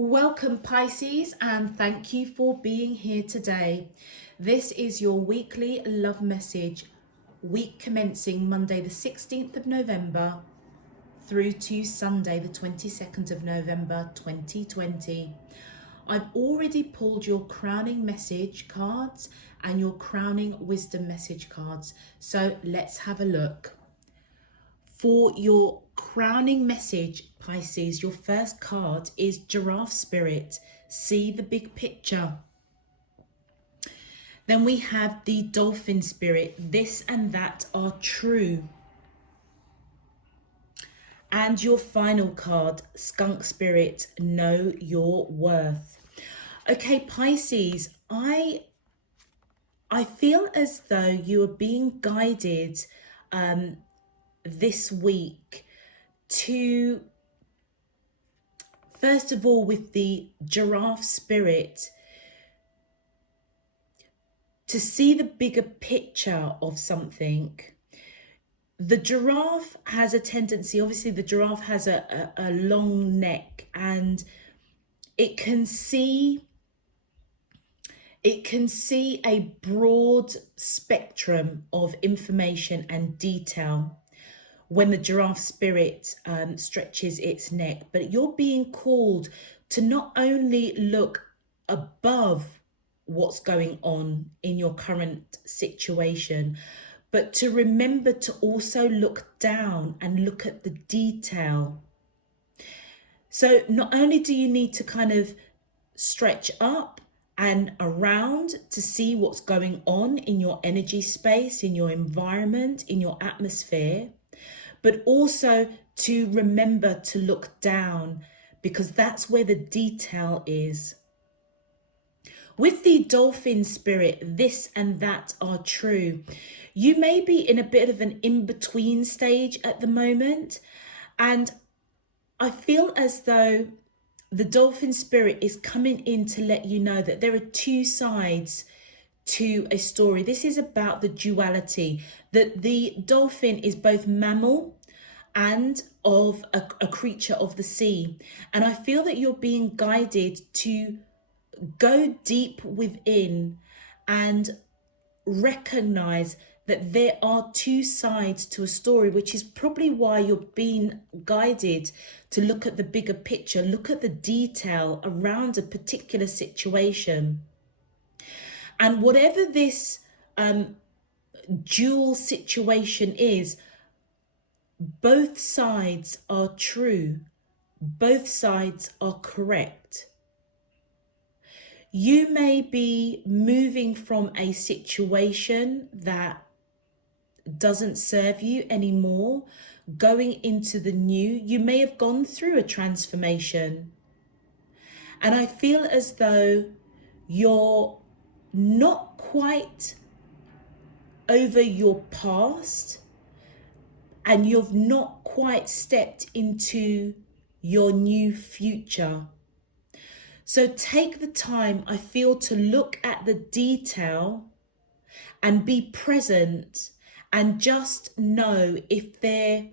Welcome Pisces, and thank you for being here today. This is your weekly love message, week commencing Monday the 16th of November through to Sunday the 22nd of November 2020. I've already pulled your crowning message cards and your crowning wisdom message cards, so let's have a look. For your crowning message, Pisces, your first card is Giraffe Spirit. See the big picture. Then we have the Dolphin Spirit. This and that are true. And your final card, Skunk Spirit, know your worth. Okay, Pisces, I feel as though you are being guided this week to, first of all, with the Giraffe Spirit, to see the bigger picture of something. The giraffe has a tendency, obviously the giraffe has a long neck, and it can see a broad spectrum of information and detail when the giraffe spirit stretches its neck. But you're being called to not only look above what's going on in your current situation, but to remember to also look down and look at the detail. So not only do you need to kind of stretch up and around to see what's going on in your energy space, in your environment, in your atmosphere, but also to remember to look down, because that's where the detail is. With the Dolphin Spirit, this and that are true. You may be in a bit of an in-between stage at the moment, and I feel as though the Dolphin Spirit is coming in to let you know that there are two sides to a story. This is about the duality, that the dolphin is both mammal and of a creature of the sea. And I feel that you're being guided to go deep within and recognize that there are two sides to a story, which is probably why you're being guided to look at the bigger picture, look at the detail around a particular situation. And whatever this dual situation is, both sides are true. Both sides are correct. You may be moving from a situation that doesn't serve you anymore, going into the new. You may have gone through a transformation. And I feel as though you're not quite over your past, and you've not quite stepped into your new future. So take the time, I feel, to look at the detail and be present, and just know if there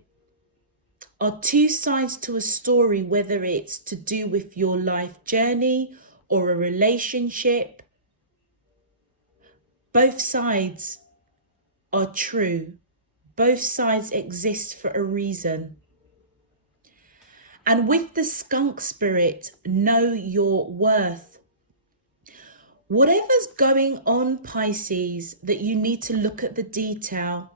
are two sides to a story, whether it's to do with your life journey or a relationship, both sides are true. Both sides exist for a reason. And with the Skunk Spirit, know your worth. Whatever's going on, Pisces, that you need to look at the detail,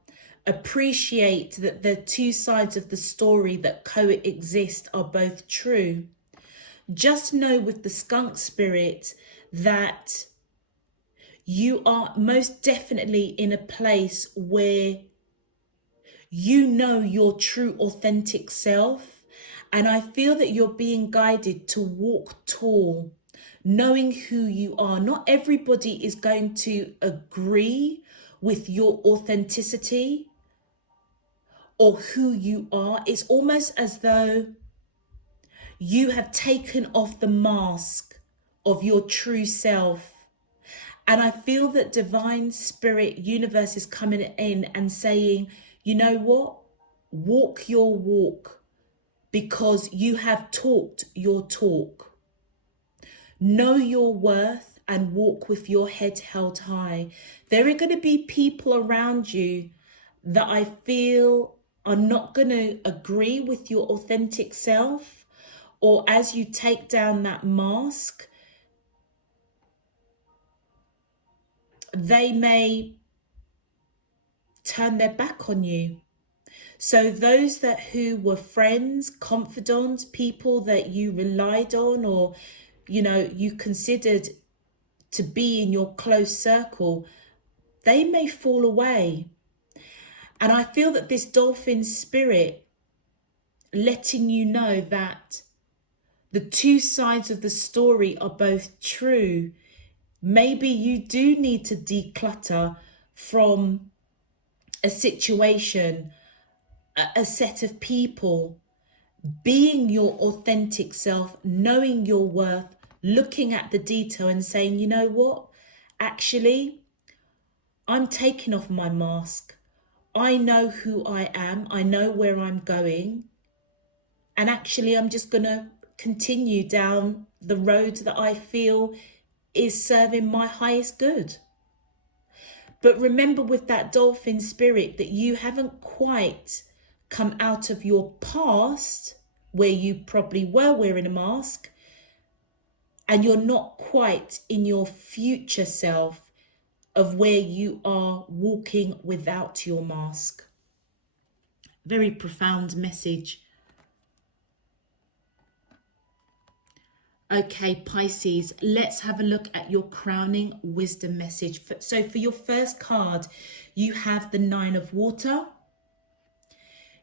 appreciate that the two sides of the story that coexist are both true. Just know with the Skunk Spirit that you are most definitely in a place where you know your true authentic self. And I feel that you're being guided to walk tall, knowing who you are. Not everybody is going to agree with your authenticity or who you are. It's almost as though you have taken off the mask of your true self. And I feel that divine spirit universe is coming in and saying, you know what? Walk your walk, because you have talked your talk. Know your worth and walk with your head held high. There are going to be people around you that I feel are not going to agree with your authentic self, or as you take down that mask, they may turn their back on you. So those who were friends, confidants, people that you relied on, or you considered to be in your close circle, they may fall away. And I feel that this dolphin spirit letting you know that the two sides of the story are both true. Maybe you do need to declutter from a situation, a set of people, being your authentic self, knowing your worth, looking at the detail and saying, you know what, actually, I'm taking off my mask. I know who I am. I know where I'm going. And actually, I'm just going to continue down the road that I feel is serving my highest good. But remember with that dolphin spirit that you haven't quite come out of your past where you probably were wearing a mask, and you're not quite in your future self of where you are walking without your mask. Very profound message. Okay, Pisces, let's have a look at your crowning wisdom message. So for your first card, you have the 9 of water,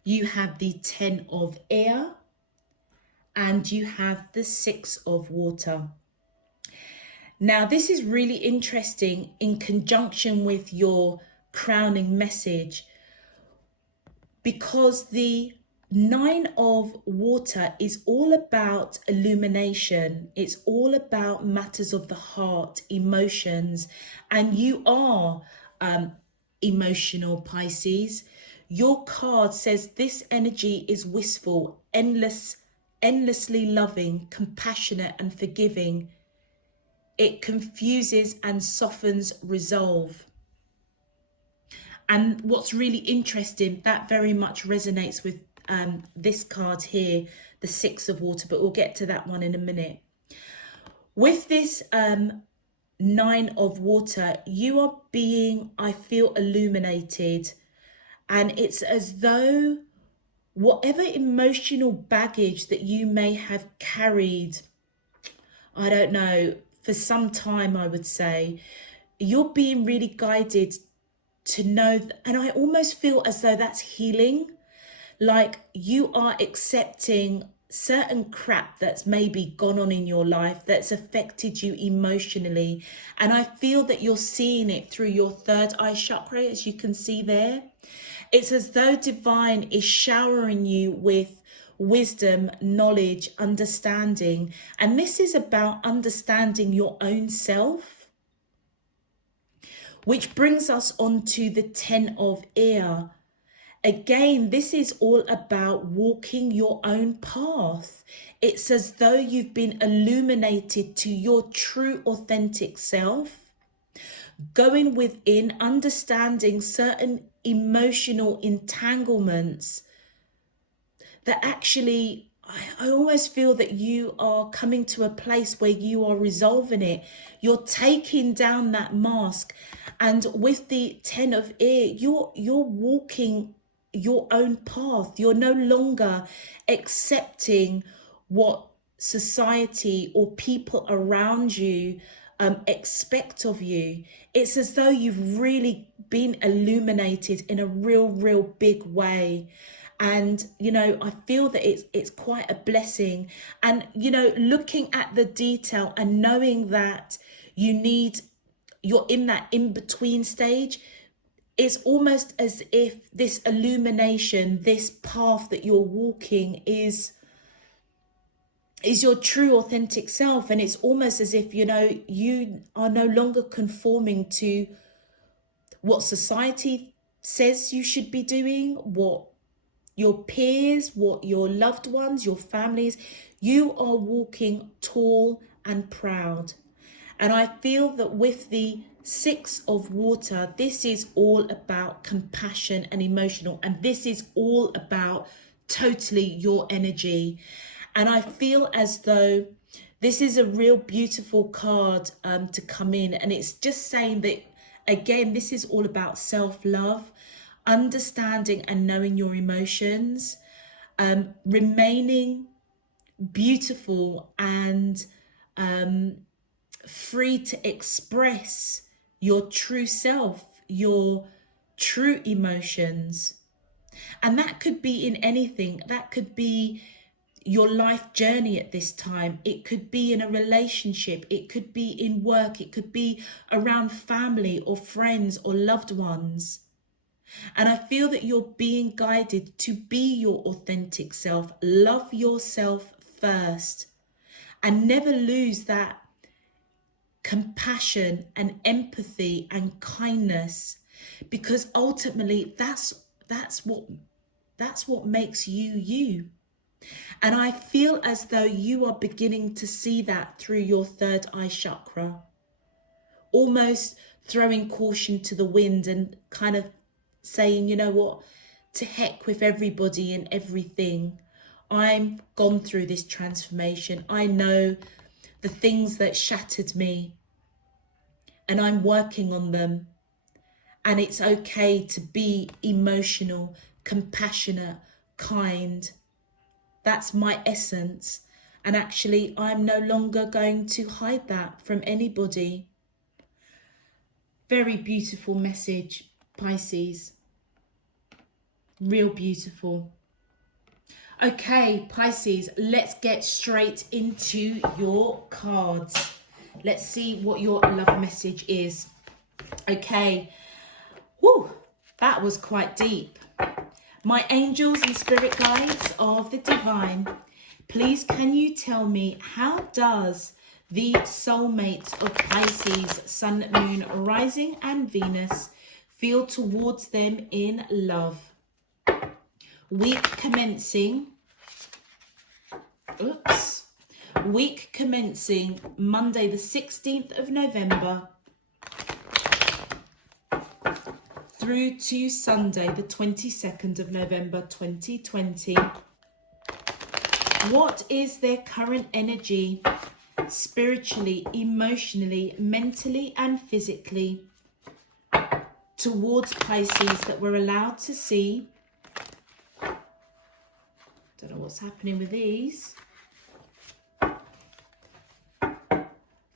you have the 10 of air, and you have the 6 of water. Now, this is really interesting in conjunction with your crowning message, because the 9 of water is all about illumination. It's all about matters of the heart, emotions, and you are emotional, Pisces. Your card says this energy is wistful, endlessly loving, compassionate, and forgiving. It confuses and softens resolve. And what's really interesting, that very much resonates with this card here, the 6 of water, but we'll get to that one in a minute. With this 9 of water, you are being, I feel, illuminated. And it's as though whatever emotional baggage that you may have carried, I don't know, for some time, I would say, you're being really guided to know, and I almost feel as though that's healing. Like you are accepting certain crap that's maybe gone on in your life that's affected you emotionally. And I feel that you're seeing it through your third eye chakra, as you can see there. It's as though divine is showering you with wisdom, knowledge, understanding. And this is about understanding your own self, which brings us on to the 10 of air. Again, this is all about walking your own path. It's as though you've been illuminated to your true authentic self, going within, understanding certain emotional entanglements that actually, I almost feel that you are coming to a place where you are resolving it. You're taking down that mask. And with the 10 of air, you're walking your own path. You're no longer accepting what society or people around you expect of you. It's as though you've really been illuminated in a real big way. And I feel that it's quite a blessing. And looking at the detail and knowing that you're in that in-between stage, it's almost as if this illumination, this path that you're walking is your true authentic self. And it's almost as if you are no longer conforming to what society says you should be doing, what your peers, what your loved ones, your families. You are walking tall and proud. And I feel that with the Six of Water, this is all about compassion and emotional. And this is all about totally your energy. And I feel as though this is a real beautiful card to come in. And it's just saying that, again, this is all about self-love, understanding and knowing your emotions, remaining beautiful and free to express your true self, your true emotions. And that could be in anything. That could be your life journey at this time. It could be in a relationship. It could be in work. It could be around family or friends or loved ones. And I feel that you're being guided to be your authentic self. Love yourself first and never lose that compassion and empathy and kindness, because ultimately that's what makes you you. And I feel as though you are beginning to see that through your third eye chakra, almost throwing caution to the wind and kind of saying, you know what, to heck with everybody and everything. I'm gone through this transformation. I know the things that shattered me and I'm working on them. And it's okay to be emotional, compassionate, kind. That's my essence. And actually, I'm no longer going to hide that from anybody. Very beautiful message, Pisces. Real beautiful. Okay, Pisces, let's get straight into your cards. Let's see what your love message is. Okay. Woo, that was quite deep. My angels and spirit guides of the divine, please can you tell me, how does the soulmate of Pisces, Sun, Moon, Rising and Venus feel towards them in love? Week commencing Monday the 16th of November through to Sunday the 22nd of November 2020. What is their current energy, spiritually, emotionally, mentally and physically, towards Pisces that we're allowed to see? Don't know what's happening with these.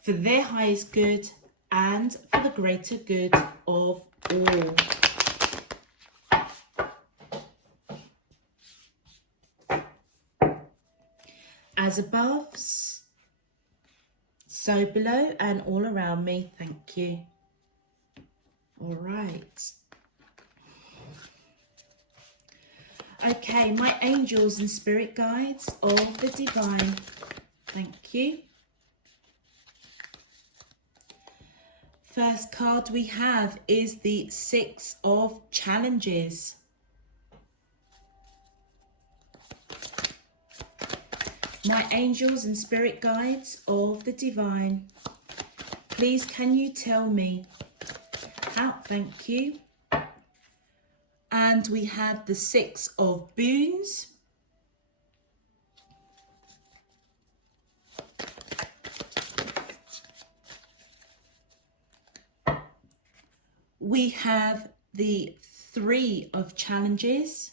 For their highest good and for the greater good of all. As above, so below and all around me. Thank you. All right. Okay, my angels and spirit guides of the divine. Thank you. First card we have is the Six of Challenges. My angels and spirit guides of the divine, please can you tell me how? Thank you. And we have the Six of Boons. We have the Three of Challenges.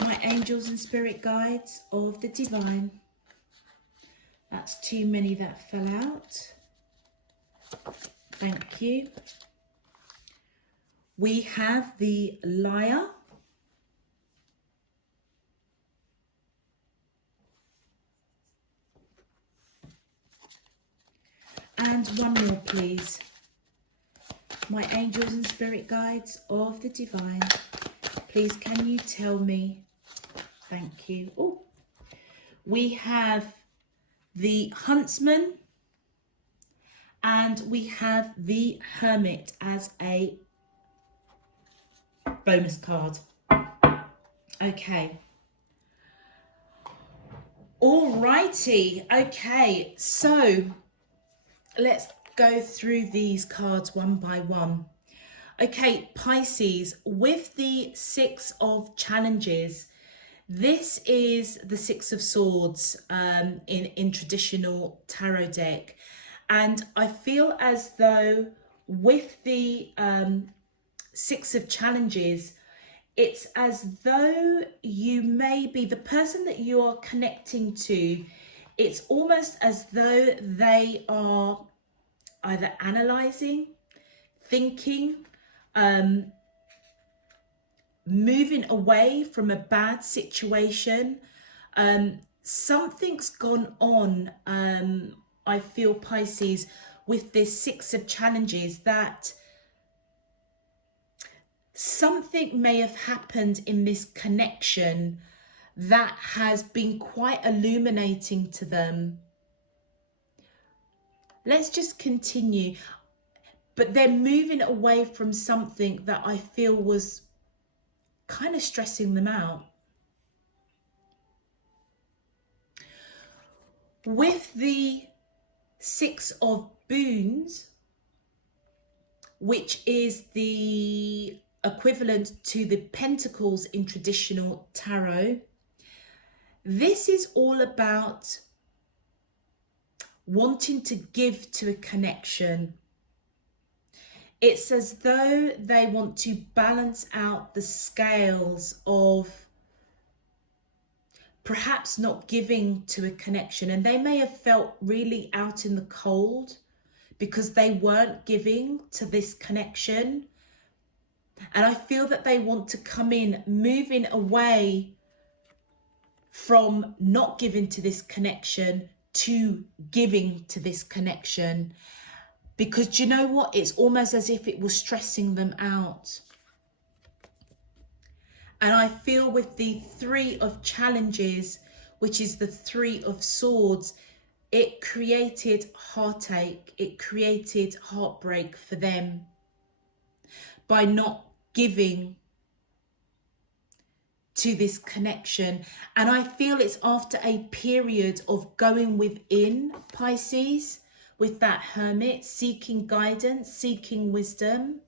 My angels and spirit guides of the divine. That's too many that fell out. Thank you. We have the Liar. And one more, please. My angels and spirit guides of the divine, please can you tell me? Thank you. Oh, we have the Huntsman and we have the Hermit as a bonus card. Okay. All righty. Okay. So let's go through these cards one by one. Okay, Pisces, with the Six of Challenges, this is the Six of Swords in traditional tarot deck. And I feel as though with the Six of Challenges, it's as though you may be the person that you are connecting to. It's almost as though they are either analyzing, thinking, moving away from a bad situation. Something's gone on, I feel, Pisces, with this Six of Challenges, that something may have happened in this connection that has been quite illuminating to them. Let's just continue. But they're moving away from something that I feel was kind of stressing them out. With the Six of Boons, which is the equivalent to the Pentacles in traditional tarot, this is all about wanting to give to a connection. It's as though they want to balance out the scales of perhaps not giving to a connection. And they may have felt really out in the cold because they weren't giving to this connection. And I feel that they want to come in, moving away from not giving to this connection to giving to this connection. Because do you know what? It's almost as if it was stressing them out. And I feel with the Three of Challenges, which is the Three of Swords, it created heartache. It created heartbreak for them by not giving to this connection. And I feel it's after a period of going within, Pisces, with that Hermit, seeking guidance, seeking wisdom.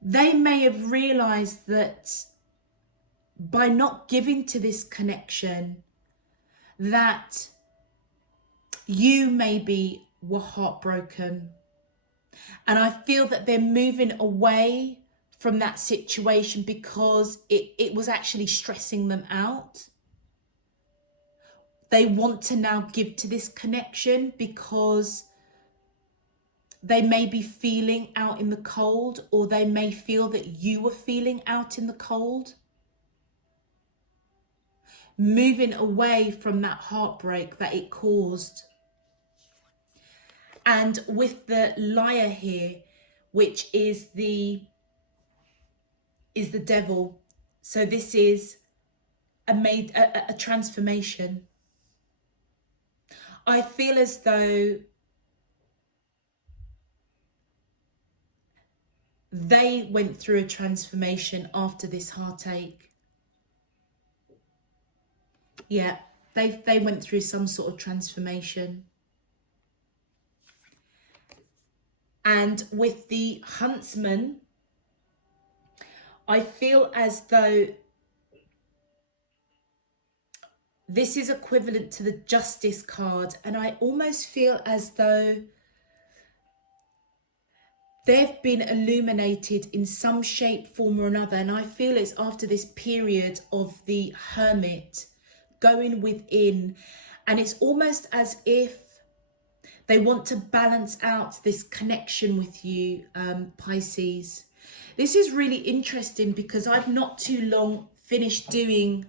They may have realized that by not giving to this connection, that you maybe were heartbroken. And I feel that they're moving away from that situation because it was actually stressing them out. They want to now give to this connection because they may be feeling out in the cold, or they may feel that you were feeling out in the cold. Moving away from that heartbreak that it caused. And with the Liar here, which is the devil. So this is a transformation. I feel as though they went through a transformation after this heartache. Yeah, they went through some sort of transformation. And with the Huntsman, I feel as though this is equivalent to the Justice card. And I almost feel as though they've been illuminated in some shape, form or another. And I feel it's after this period of the Hermit going within. And it's almost as if they want to balance out this connection with you, Pisces. This is really interesting because I've not too long finished doing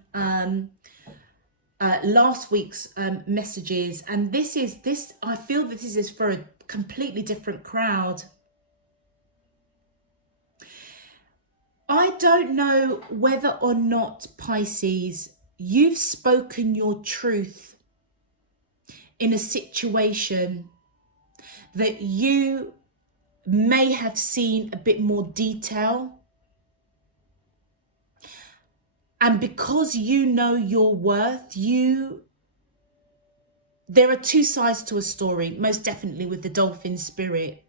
last week's messages, and I feel this is for a completely different crowd. I don't know whether or not, Pisces, you've spoken your truth in a situation that you may have seen a bit more detail. And because you know your worth, there are two sides to a story, most definitely with the dolphin spirit.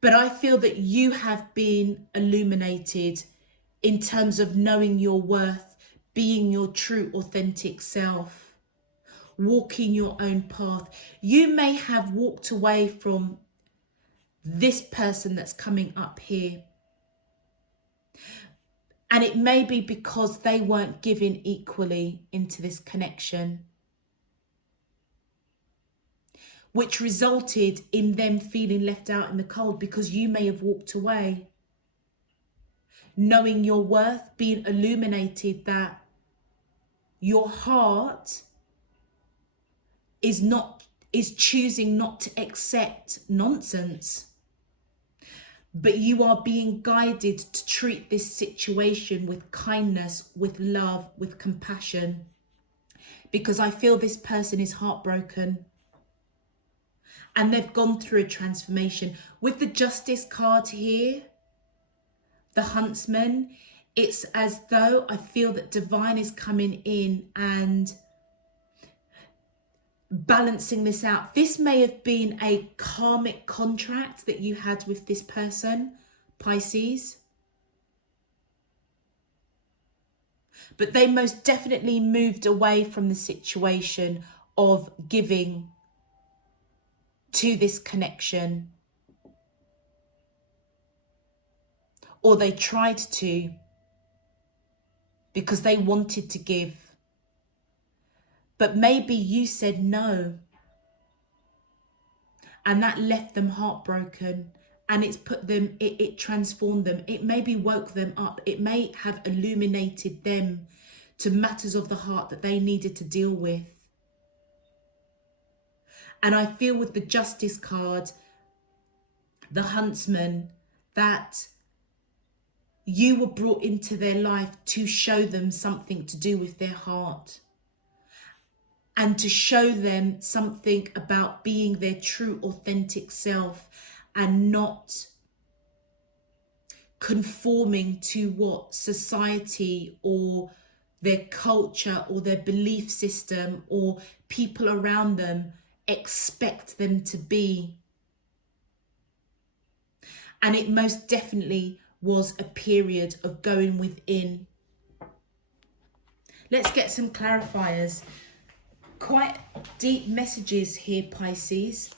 But I feel that you have been illuminated in terms of knowing your worth, being your true, authentic self, walking your own path. You may have walked away from this person that's coming up here. And it may be because they weren't given equally into this connection, which resulted in them feeling left out in the cold, because you may have walked away knowing your worth, being illuminated that your heart is choosing not to accept nonsense, but you are being guided to treat this situation with kindness, with love, with compassion, because I feel this person is heartbroken and they've gone through a transformation. With the Justice card here, the Huntsman, it's as though I feel that divine is coming in and balancing this out. This may have been a karmic contract that you had with this person, Pisces. But they most definitely moved away from the situation of giving to this connection. Or they tried to, because they wanted to give. But maybe you said no. And that left them heartbroken. And it's put them, it transformed them. It maybe woke them up. It may have illuminated them to matters of the heart that they needed to deal with. And I feel with the Justice card, the Huntsman, that you were brought into their life to show them something to do with their heart, and to show them something about being their true, authentic self and not conforming to what society or their culture or their belief system or people around them expect them to be. And it most definitely was a period of going within. Let's get some clarifiers. Quite deep messages here, Pisces.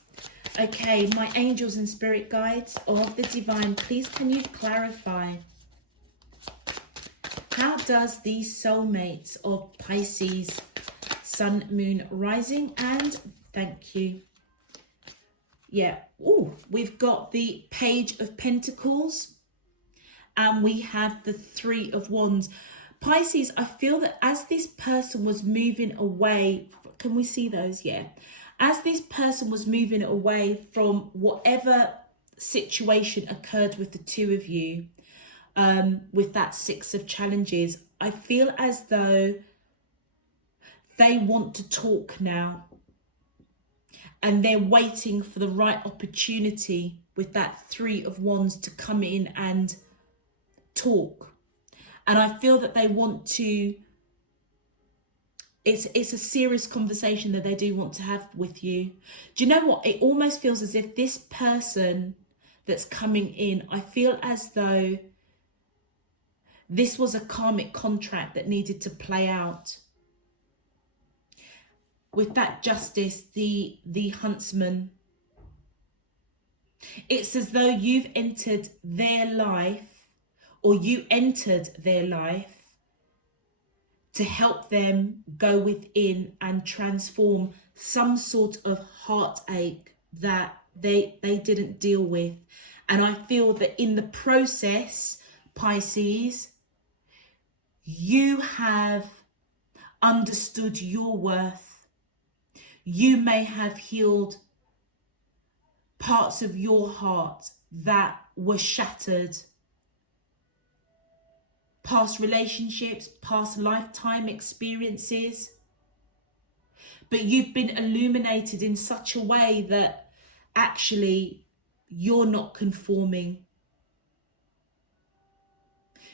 Okay, my angels and spirit guides of the divine, please can you clarify, how does the soulmates of Pisces, sun, moon, rising, and thank you. Yeah, we've got the Page of Pentacles and we have the Three of Wands. Pisces, I feel that as this person was moving away, can we see those? Yeah. As this person was moving away from whatever situation occurred with the two of you, with that Six of Challenges, I feel as though they want to talk now. And they're waiting for the right opportunity with that Three of Wands to come in and talk. And I feel that they want to, it's a serious conversation that they do want to have with you. Do you know what? It almost feels as if this person that's coming in, I feel as though this was a karmic contract that needed to play out. With that Justice, the Huntsman, it's as though you've entered their life, or you entered their life to help them go within and transform some sort of heartache that they didn't deal with. And I feel that in the process, Pisces, you have understood your worth. You may have healed parts of your heart that were shattered. Past relationships, past lifetime experiences. But you've been illuminated in such a way that actually you're not conforming.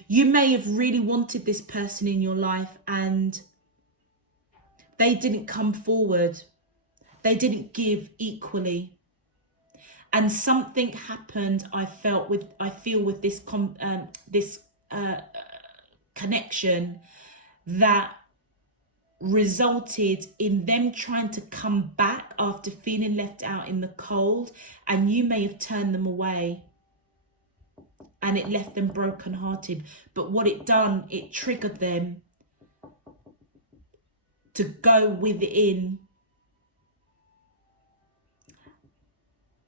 You may have really wanted this person in your life and they didn't come forward. They didn't give equally. And something happened, I feel with this connection that resulted in them trying to come back after feeling left out in the cold, and you may have turned them away and it left them brokenhearted. But what it done, it triggered them to go within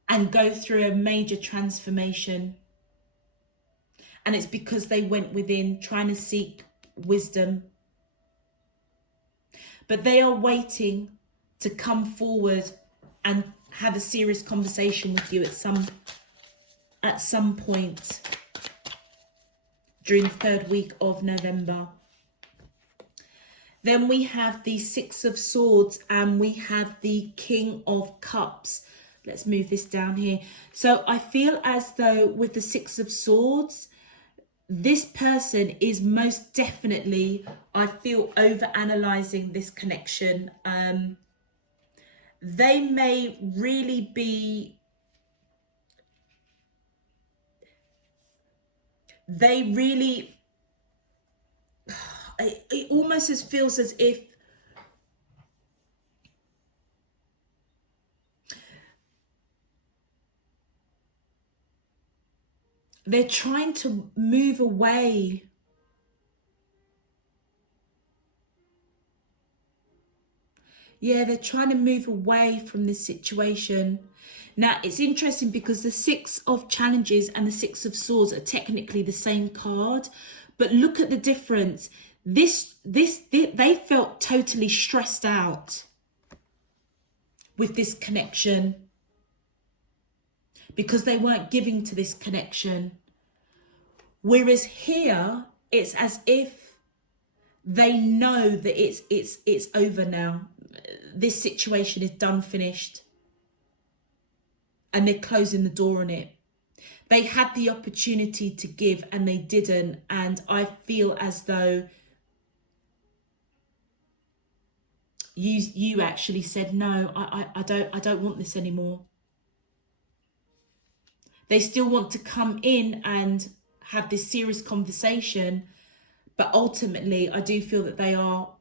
and go through a major transformation. And it's because they went within trying to seek wisdom. But they are waiting to come forward and have a serious conversation with you at some point during the 3rd week of November. Then we have the 6 of Swords and we have the King of Cups. Let's move this down here. So I feel as though with the 6 of Swords, this person is most definitely, I feel, over-analysing this connection. They may really be, it almost feels as if they're trying to move away. Yeah, they're trying to move away from this situation. Now, it's interesting because the 6 of Challenges and the 6 of Swords are technically the same card. But look at the difference. They felt totally stressed out with this connection, because they weren't giving to this connection. Whereas here, it's as if they know that it's over now. This situation is done, finished. And they're closing the door on it. They had the opportunity to give and they didn't. And I feel as though you actually said, no, I don't want this anymore. They still want to come in and have this serious conversation, but ultimately I do feel that they are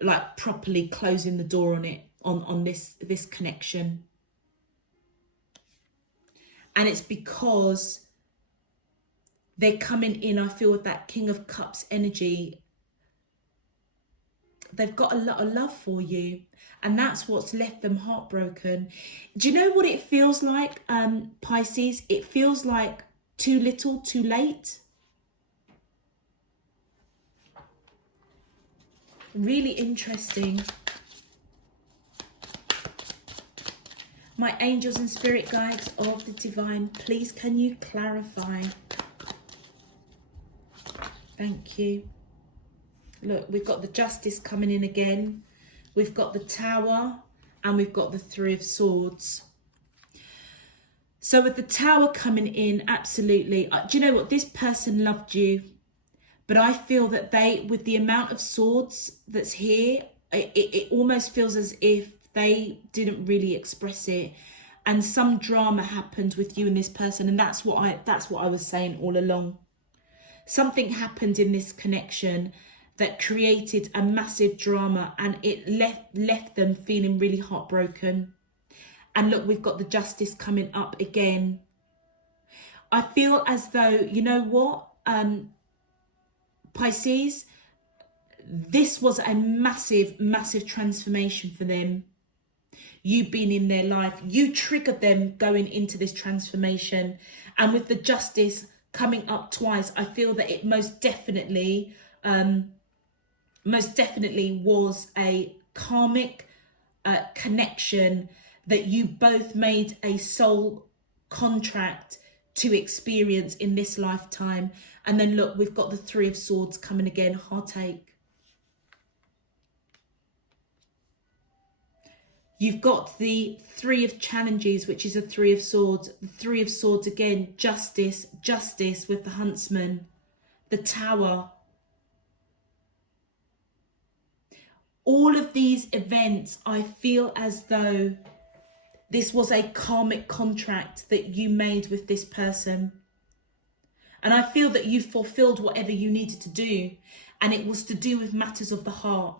like properly closing the door on it, on this connection. And it's because they're coming in, I feel, with that King of Cups energy. They've got a lot of love for you, and that's what's left them heartbroken. Do you know what it feels like, Pisces? It feels like too little, too late. Really interesting. My angels and spirit guides of the divine, please can you clarify? Thank you. Look, we've got the Justice coming in again. We've got the Tower and we've got the 3 of Swords. So with the Tower coming in, absolutely. Do you know what? This person loved you. But I feel that they, with the amount of swords that's here, it almost feels as if they didn't really express it. And some drama happened with you and this person. And that's what I was saying all along. Something happened in this connection that created a massive drama, and it left them feeling really heartbroken. And look, we've got the Justice coming up again. I feel as though, you know what, Pisces, this was a massive, massive transformation for them. You being in their life, you triggered them going into this transformation. And with the Justice coming up twice, I feel that it most definitely was a karmic connection that you both made a soul contract to experience in this lifetime. And then look, we've got the 3 of Swords coming again, heartache. You've got the 3 of Challenges, which is a 3 of Swords. The 3 of Swords again, justice with the Huntsman. the Tower. All of these events, I feel as though this was a karmic contract that you made with this person. And I feel that you fulfilled whatever you needed to do. And it was to do with matters of the heart.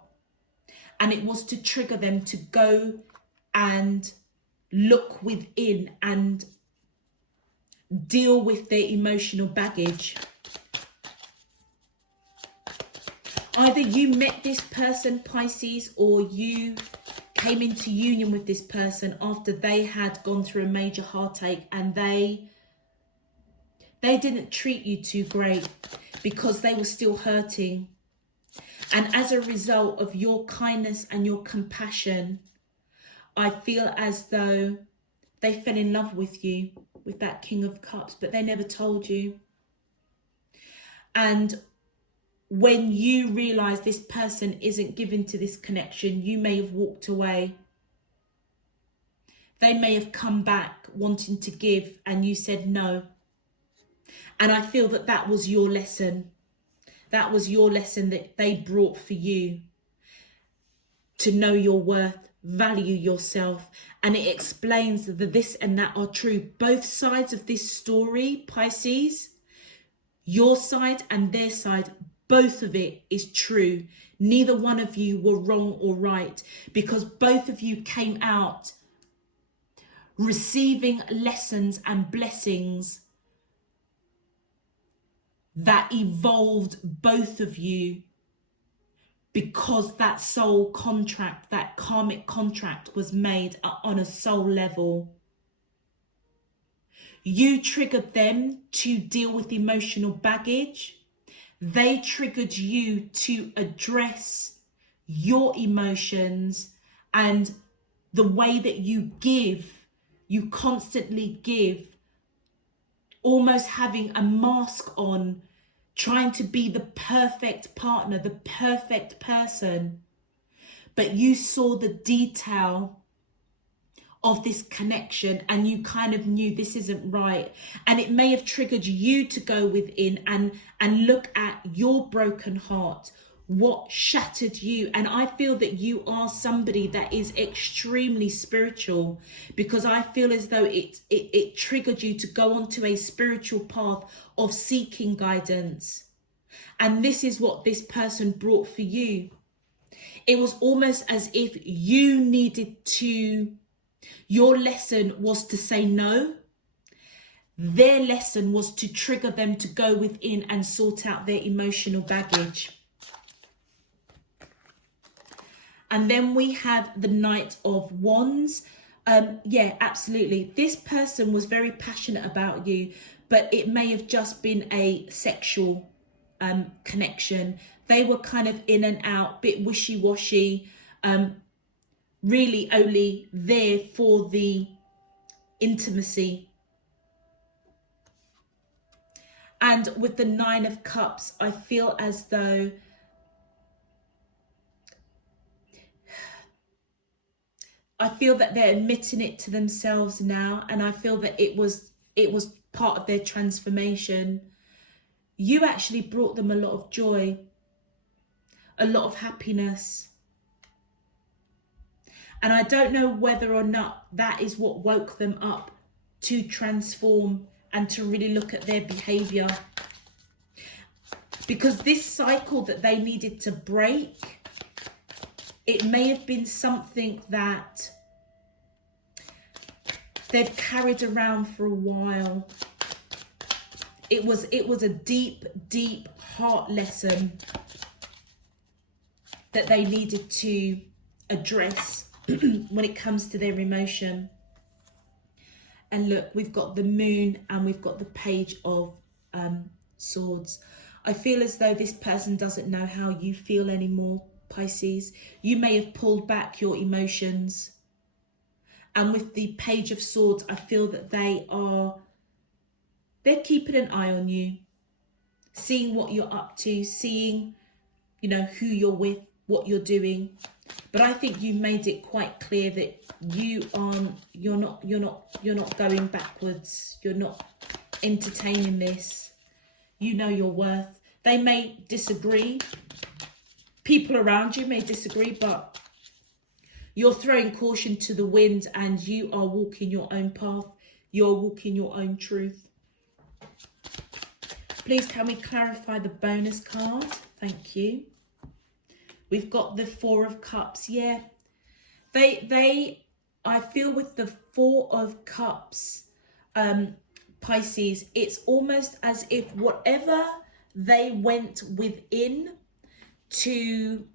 And it was to trigger them to go and look within and deal with their emotional baggage. Either you met this person, Pisces, or you came into union with this person after they had gone through a major heartache, and they didn't treat you too great because they were still hurting. And as a result of your kindness and your compassion, I feel as though they fell in love with you, with that King of Cups, but they never told you. And when you realize this person isn't given to this connection, you may have walked away. They may have come back wanting to give and you said no. And I feel that that was your lesson. That was your lesson that they brought for you. To know your worth, value yourself. And it explains that this and that are true. Both sides of this story, Pisces, your side and their side, both of it is true. Neither one of you were wrong or right, because both of you came out receiving lessons and blessings that evolved both of you, because that soul contract, that karmic contract was made on a soul level. You triggered them to deal with emotional baggage. They triggered you to address your emotions and the way that you give. You constantly give, almost having a mask on, trying to be the perfect partner, the perfect person. But you saw the detail of this connection and you kind of knew this isn't right. And it may have triggered you to go within and look at your broken heart, what shattered you. And I feel that you are somebody that is extremely spiritual, because I feel as though it triggered you to go onto a spiritual path of seeking guidance. And this is what this person brought for you. It was almost as if you needed to, your lesson was to say no. Their lesson was to trigger them to go within and sort out their emotional baggage. And then we have the Knight of Wands. Yeah, absolutely. This person was very passionate about you, but it may have just been a sexual connection. They were kind of in and out, bit wishy-washy, really only there for the intimacy. And with the Nine of Cups, I feel as though that they're admitting it to themselves now, and I feel that it was part of their transformation. You actually brought them a lot of joy, a lot of happiness. And I don't know whether or not that is what woke them up to transform and to really look at their behavior. Because this cycle that they needed to break, it may have been something that they've carried around for a while. It was a deep, deep heart lesson that they needed to address when it comes to their emotion. And look, we've got the Moon and we've got the Page of Swords. I feel as though this person doesn't know how you feel anymore, Pisces. You may have pulled back your emotions. And with the Page of Swords, I feel that they're keeping an eye on you, seeing what you're up to, seeing, you know, who you're with, what you're doing. But I think you made it quite clear that you're not going backwards. You're not entertaining this. You know your worth. They may disagree. People around you may disagree, but you're throwing caution to the wind and you are walking your own path. You're walking your own truth. Please, can we clarify the bonus card? Thank you. We've got the Four of Cups. Yeah, I feel with the Four of Cups, Pisces, it's almost as if whatever they went within to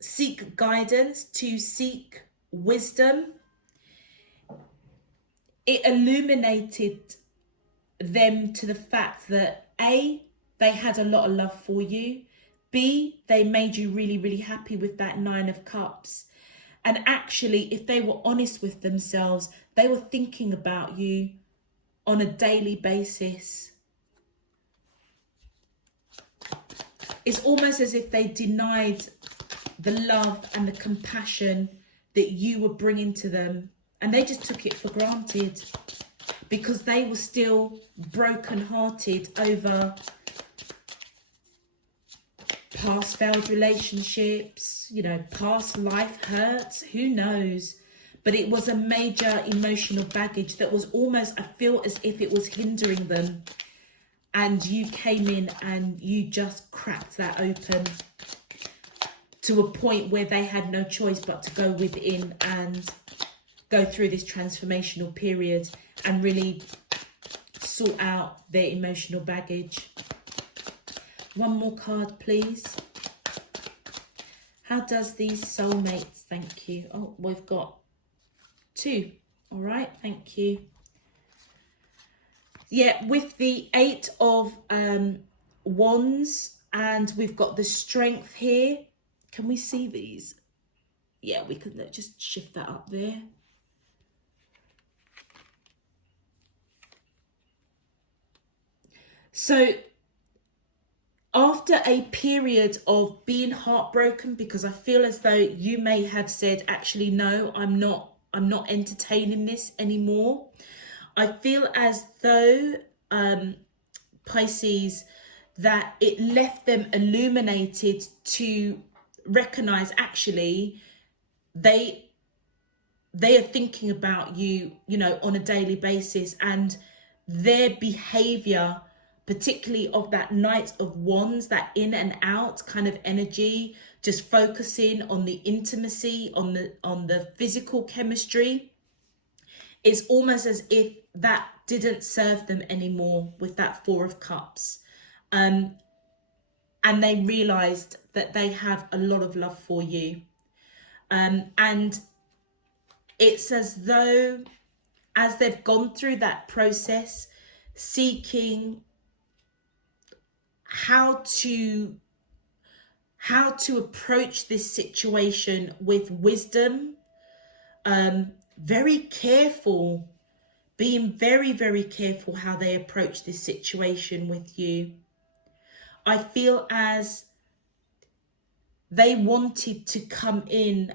seek guidance, to seek wisdom, it illuminated them to the fact that A, they had a lot of love for you. B, they made you really, really happy with that Nine of Cups. And actually, if they were honest with themselves, they were thinking about you on a daily basis. It's almost as if they denied the love and the compassion that you were bringing to them. And they just took it for granted because they were still broken-hearted over past failed relationships, you know, past life hurts, who knows? But it was a major emotional baggage that was almost, I feel as if it was hindering them. And you came in and you just cracked that open to a point where they had no choice but to go within and go through this transformational period and really sort out their emotional baggage. One more card, please. How does these soulmates, thank you. Oh, we've got two. All right, thank you. Yeah, with the Eight of Wands, and we've got the Strength here. Can we see these? Yeah, we can just shift that up there. So after a period of being heartbroken, because I feel as though you may have said, actually, no, I'm not entertaining this anymore. I feel as though, Pisces, that it left them illuminated to recognize actually they are thinking about you, you know, on a daily basis, and their behavior, particularly of that Knight of Wands, that in and out kind of energy, just focusing on the intimacy, on the physical chemistry. It's almost as if that didn't serve them anymore with that Four of Cups. And they realized that they have a lot of love for you. And it's as though, as they've gone through that process, seeking how to approach this situation with wisdom, very careful, being very, very careful how they approach this situation with you. I feel as they wanted to come in,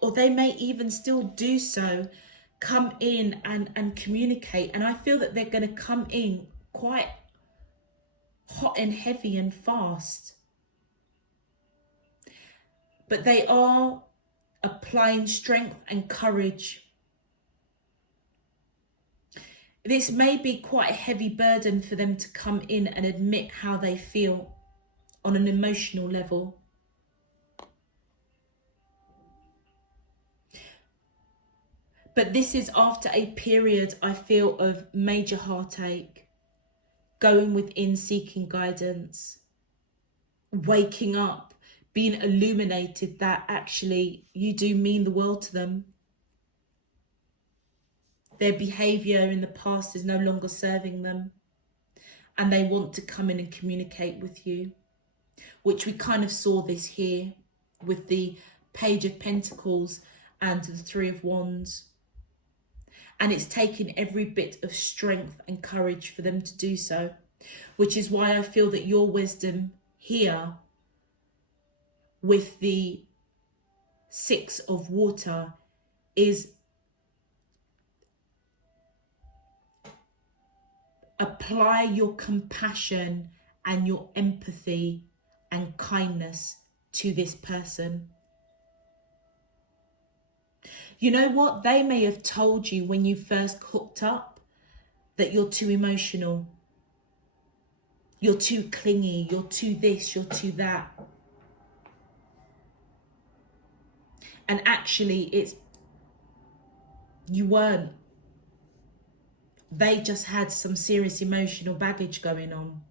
or they may even still do so, come in and communicate. And I feel that they're going to come in quite hot and heavy and fast. But they are applying strength and courage. This may be quite a heavy burden for them to come in and admit how they feel on an emotional level. But this is after a period, I feel, of major heartache, going within, seeking guidance, waking up, being illuminated that actually you do mean the world to them. Their behavior in the past is no longer serving them, and they want to come in and communicate with you, which we kind of saw this here with the Page of Pentacles and the Three of Wands. And it's taken every bit of strength and courage for them to do so, which is why I feel that your wisdom here with the Six of Water is apply your compassion and your empathy and kindness to this person. You know what? They may have told you when you first hooked up that you're too emotional, you're too clingy, you're too this, you're too that. And actually, you weren't. They just had some serious emotional baggage going on.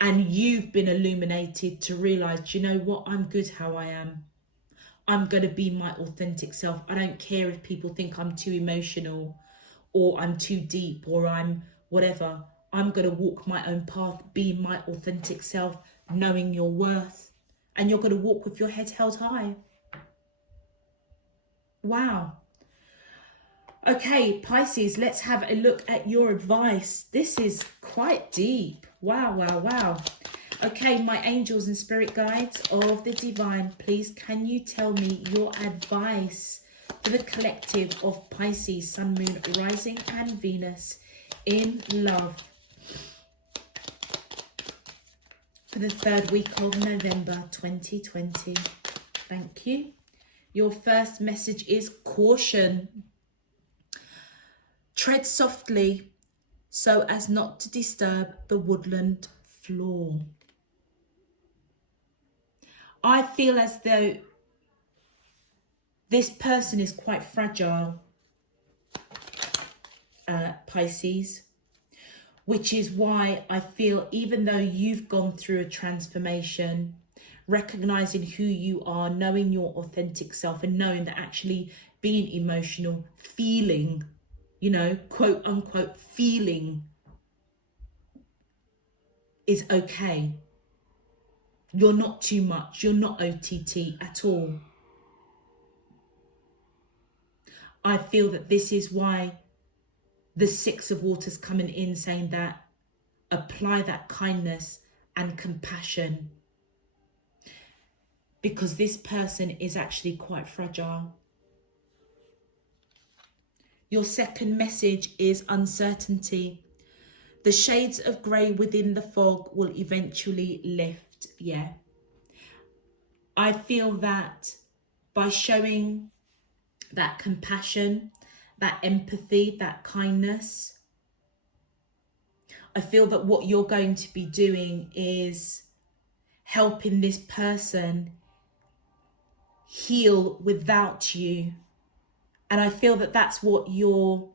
And you've been illuminated to realize, you know what? I'm good how I am. I'm going to be my authentic self. I don't care if people think I'm too emotional or I'm too deep or I'm whatever. I'm going to walk my own path, be my authentic self, knowing your worth. And you're going to walk with your head held high. Wow. Okay, Pisces, let's have a look at your advice. This is quite deep. Wow, wow, wow. Okay, my angels and spirit guides of the divine, please can you tell me your advice for the collective of Pisces, Sun, Moon, Rising and Venus in love for the third week of November 2020. Thank you. Your first message is caution. Tread softly so as not to disturb the woodland floor. I feel as though this person is quite fragile, Pisces, which is why I feel even though you've gone through a transformation, recognizing who you are, knowing your authentic self and knowing that actually being emotional, feeling, you know, quote unquote, feeling is okay. You're not too much. You're not OTT at all. I feel that this is why the Six of Water's coming in saying that apply that kindness and compassion, because this person is actually quite fragile. Your second message is uncertainty. The shades of grey within the fog will eventually lift. Yeah. I feel that by showing that compassion, that empathy, that kindness, I feel that what you're going to be doing is helping this person heal without you. And I feel that that's what you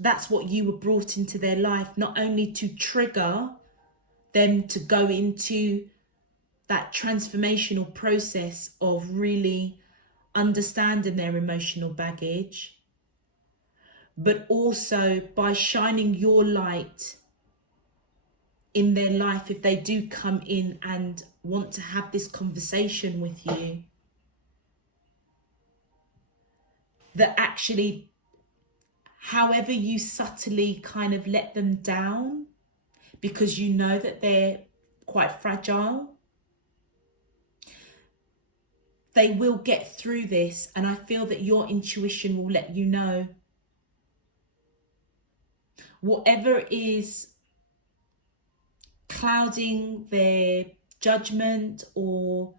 were brought into their life, not only to trigger them to go into that transformational process of really understanding their emotional baggage, but also by shining your light in their life, if they do come in and want to have this conversation with you, that actually, however you subtly kind of let them down, because you know that they're quite fragile, they will get through this. And I feel that your intuition will let you know whatever is clouding their judgment or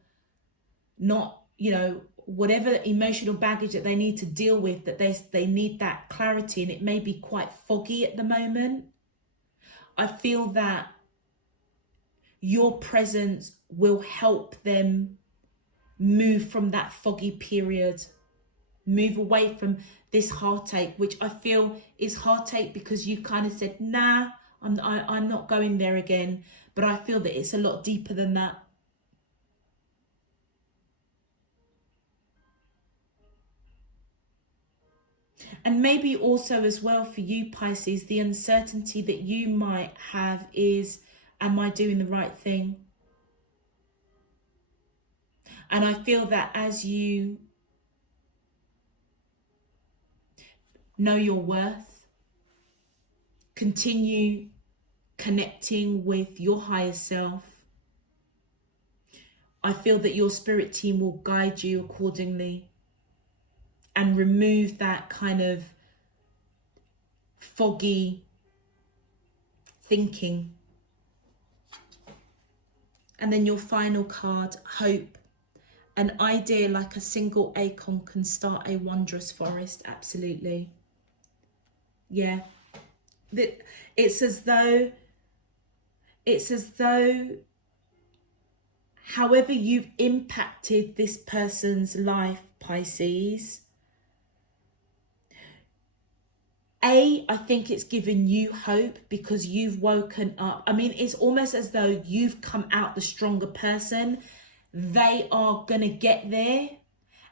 not, you know, whatever emotional baggage that they need to deal with, that they need that clarity, and it may be quite foggy at the moment. I feel that your presence will help them move from that foggy period, move away from this heartache, which I feel is heartache because you kind of said, nah, I'm not going there again. But I feel that it's a lot deeper than that. And maybe also as well for you, Pisces, the uncertainty that you might have is, am I doing the right thing? And I feel that as you know your worth, continue connecting with your higher self, I feel that your spirit team will guide you accordingly and remove that kind of foggy thinking. And then your final card, hope. An idea like a single acorn can start a wondrous forest. Absolutely. Yeah. It's as though however you've impacted this person's life, Pisces, I think it's given you hope because you've woken up. I mean, it's almost as though you've come out the stronger person. They are going to get there.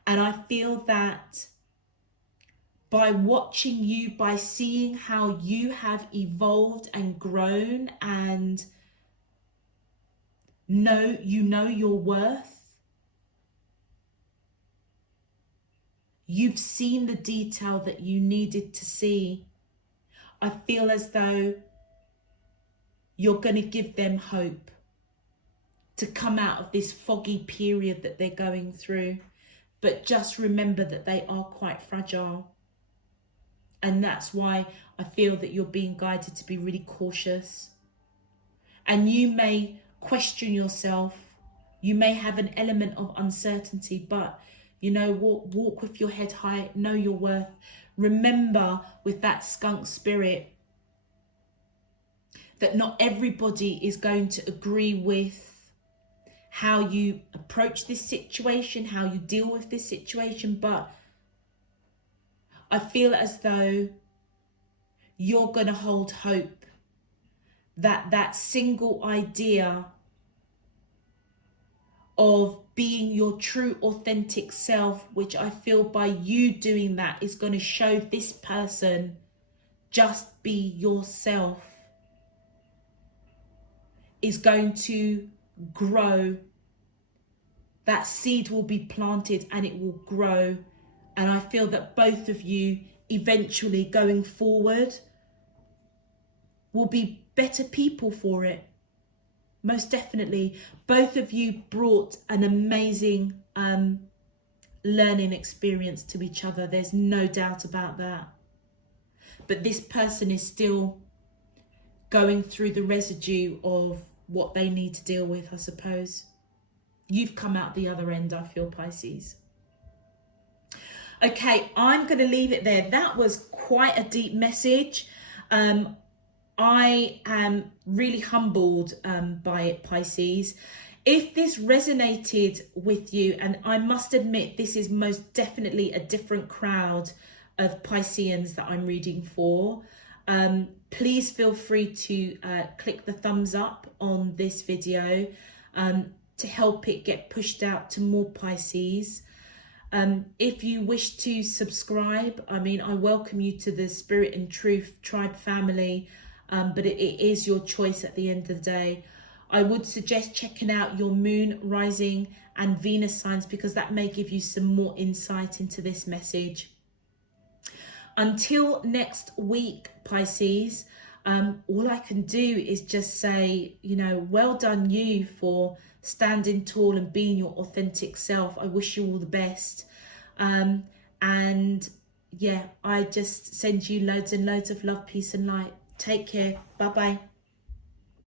And I feel that by watching you, by seeing how you have evolved and grown and you know your worth. You've seen the detail that you needed to see. I feel as though you're going to give them hope to come out of this foggy period that they're going through. But just remember that they are quite fragile. And that's why I feel that you're being guided to be really cautious. And you may question yourself. You may have an element of uncertainty, but you know, walk with your head high, know your worth. Remember with that skunk spirit that not everybody is going to agree with how you approach this situation, how you deal with this situation, but I feel as though you're going to hold hope that that single idea of being your true authentic self, which I feel by you doing that is going to show this person just be yourself, is going to grow. That seed will be planted and it will grow. And I feel that both of you eventually going forward will be better people for it. Most definitely. Both of you brought an amazing learning experience to each other. There's no doubt about that. But this person is still going through the residue of what they need to deal with, I suppose. You've come out the other end, I feel, Pisces. Okay, I'm going to leave it there. That was quite a deep message. I am really humbled by it, Pisces. If this resonated with you, and I must admit this is most definitely a different crowd of Pisceans that I'm reading for, please feel free to click the thumbs up on this video to help it get pushed out to more Pisces. If you wish to subscribe, I mean, I welcome you to the Spirit and Truth Tribe family. But it is your choice at the end of the day. I would suggest checking out your moon, rising and Venus signs because that may give you some more insight into this message. Until next week, Pisces, all I can do is just say, you know, well done you for standing tall and being your authentic self. I wish you all the best. And yeah, I just send you loads and loads of love, peace and light. Take care. Bye-bye.